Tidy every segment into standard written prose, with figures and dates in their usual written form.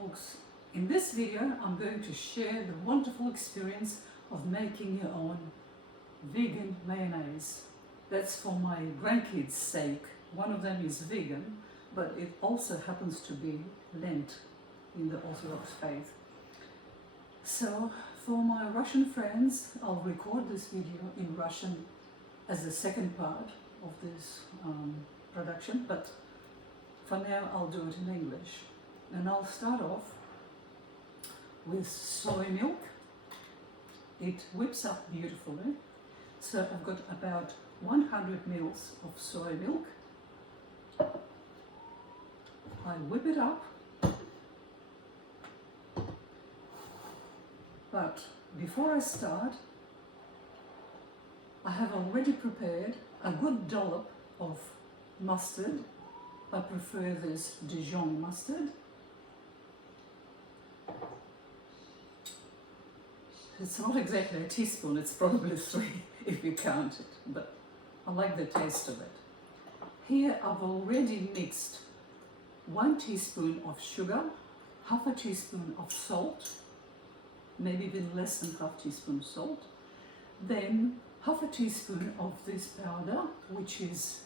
folks, in this video I'm going to share the wonderful experience of making your own vegan mayonnaise. That's for my grandkids' sake. One of them is vegan, but it also happens to be Lent in the Orthodox faith. So for my Russian friends, I'll record this video in Russian as the second part of this production, but for now I'll do it in English. And I'll start off with soy milk. It whips up beautifully. So I've got about 100 mils of soy milk. I whip it up. But before I start, I have already prepared a good dollop of mustard. I prefer this Dijon mustard. It's not exactly a teaspoon, it's probably 3 if you count it, but I like the taste of it. Here I've already mixed 1 teaspoon of sugar, half a teaspoon of salt, maybe even less than half teaspoon salt, then half a teaspoon of this powder, which is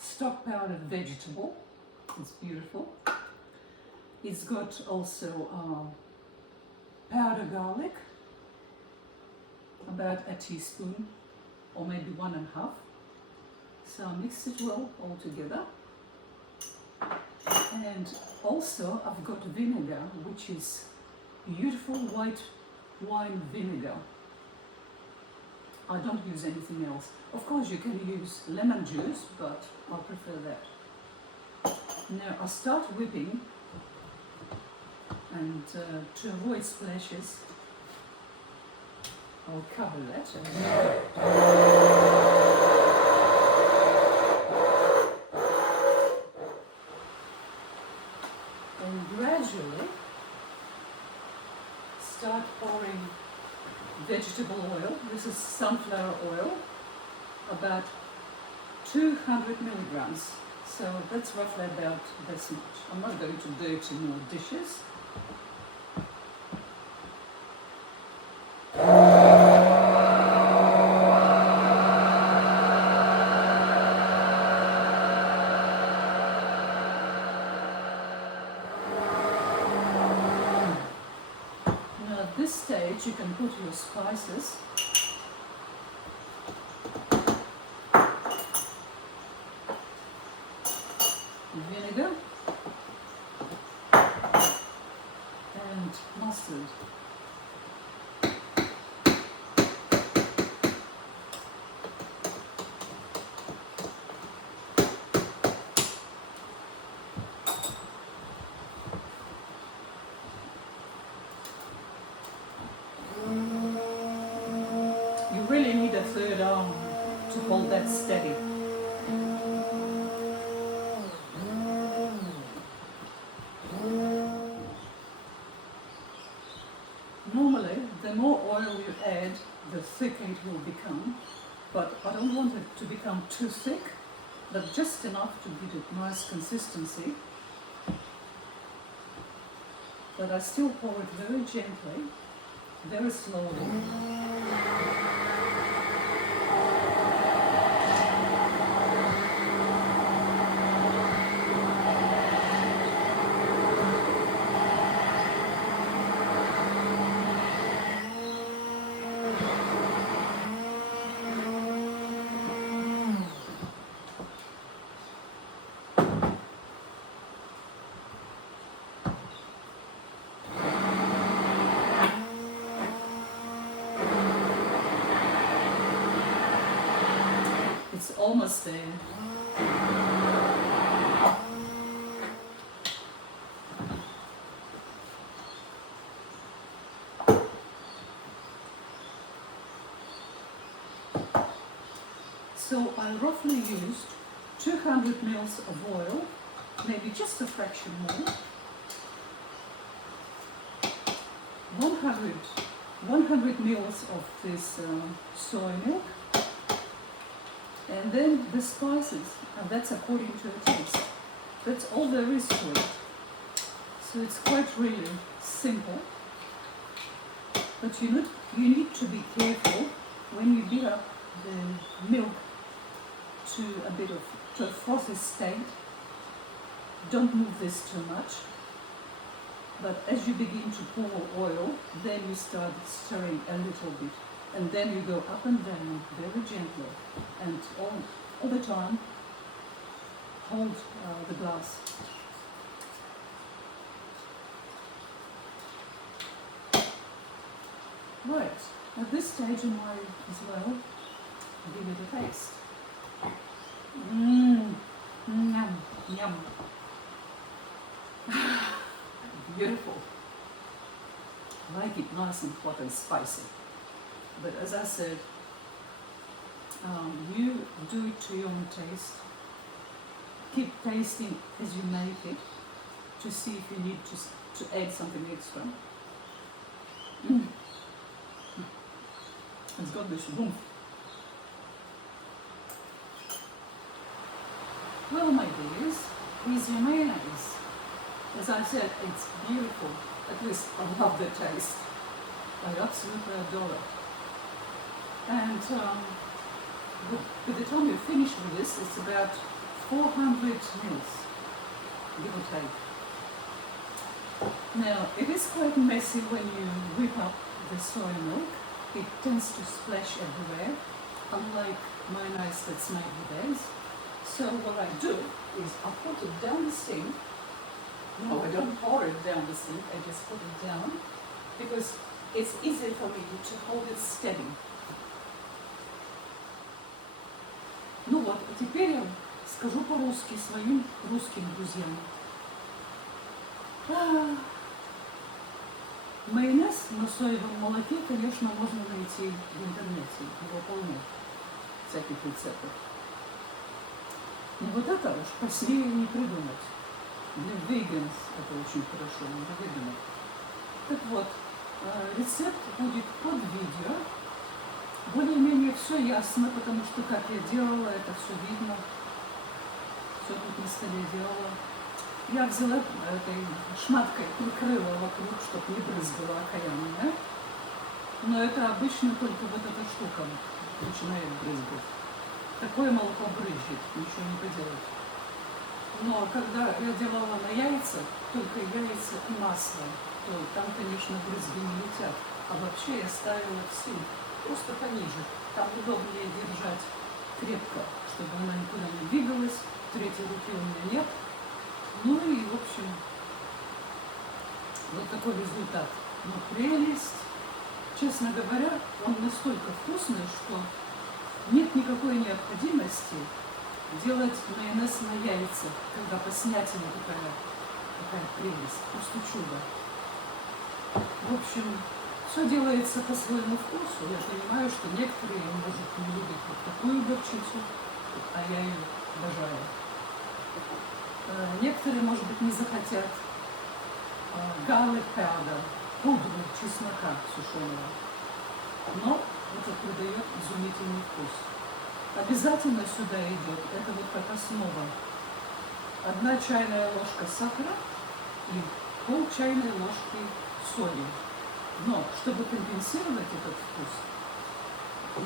stock powdered vegetable. It's beautiful. It's got also powdered garlic, about a teaspoon or maybe 1.5. So I mix it well all together. And also I've got vinegar, which is beautiful white wine vinegar. I don't use anything else. Of course you can use lemon juice, but I prefer that. Now I start whipping, and to avoid splashes I'll cover that. And gradually start pouring vegetable oil. This is sunflower oil, about 200 milligrams. So that's roughly about this much. I'm not going to dirty more dishes. At this stage you can put your spices. Vinegar and mustard. You really need a third arm to hold that steady. Normally, the more oil you add, the thicker it will become, but I don't want it to become too thick, but just enough to give it nice consistency. But I still pour it very gently, very slowly. It's almost there. So I roughly used 200 mils of oil, maybe just a fraction more, 100 mils of this soy milk, and then the spices, and that's according to the taste. That's all there is to it. So it's quite really simple, but you need to be careful when you beat up the milk to a frothy state. Don't move this too much, but as you begin to pour oil, then you start stirring a little bit, and then you go up and down very gently, and all the time hold the glass. Right, at this stage I might as well give it a taste. Yum, yum. Beautiful. I like it nice and hot and spicy. But as I said, you do it to your own taste. Keep tasting as you make it to see if you need to add something extra. It's got this warmth. Well, my dears, here's your mayonnaise. As I said, it's beautiful. At least I love the taste. I absolutely adore it. And by the time you finish with this, it's about 400 mils, give or take. Now, it is quite messy when you whip up the soy milk. It tends to splash everywhere, unlike mayonnaise that's made with eggs. So what I do is I put it down the sink. No, I don't pour it down the sink, I just put it down, because it's easier for me to hold it steady. Ну вот, а теперь я скажу по-русски своим русским друзьям. Майонез на соевом молоке, конечно, можно найти в интернете, его полно всяких рецептов. Но вот это уж посильнее не придумать. Для vegans это очень хорошо, для веганов. Так вот, рецепт будет под видео. Более-менее все ясно, потому что как я делала, это все видно. Все тут на столе делала. Я взяла этой шматкой, прикрыла вокруг, чтобы не брызгала окаянная. Но это обычно только вот эта штука начинает брызгать. Такое молоко брызжет, ничего не поделать. Но когда я делала на яйцах, только яйца и масло, то там, конечно, брызги не летят. А вообще я ставила в силу, просто пониже. Там удобнее держать крепко, чтобы она никуда не двигалась. Третьей руки у меня нет. Ну и, в общем, вот такой результат. Но прелесть. Честно говоря, он настолько вкусный, что нет никакой необходимости делать майонез на яйцах, когда по снятине такая прелесть. Просто чудо. В общем, все делается по своему вкусу. Я понимаю, что некоторые, может, не любят вот такую горчицу, а я ее обожаю. Некоторые, может быть, не захотят garlic powder, пудру чеснока сушеного. Но это придает изумительный вкус. Обязательно сюда идет, это вот как основа, 1 чайная ложка сахара и пол чайной ложки соли. Но, чтобы компенсировать этот вкус,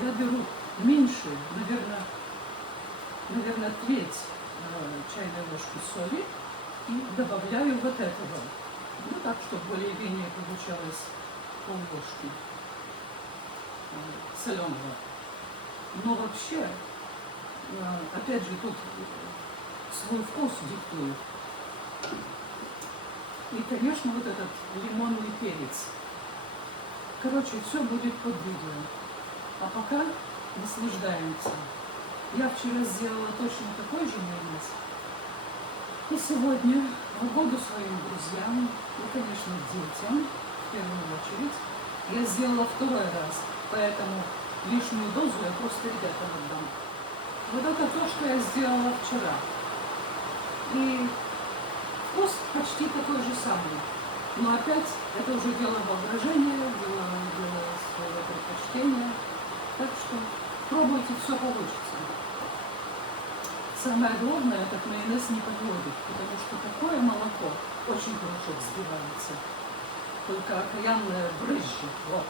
я беру меньше, наверное, треть чайной ложки соли и добавляю вот этого. Ну так, чтобы более-менее получалось полложки соленого. Но вообще, опять же, тут свой вкус диктует. И, конечно, вот этот лимонный перец. Короче, все будет под видео. А пока наслаждаемся. Я вчера сделала точно такой же майонез. И сегодня в угоду своим друзьям и, конечно, детям, в первую очередь, я сделала 2-й раз. Поэтому лишнюю дозу я просто ребятам отдам. Вот это то, что я сделала вчера. И вкус почти такой же самый. Но опять это уже дело воображения, дело своего предпочтения. Так что пробуйте, все получится. Самое главное, этот майонез не подводит, потому что такое молоко очень хорошо взбивается. океан брызжи. Вот.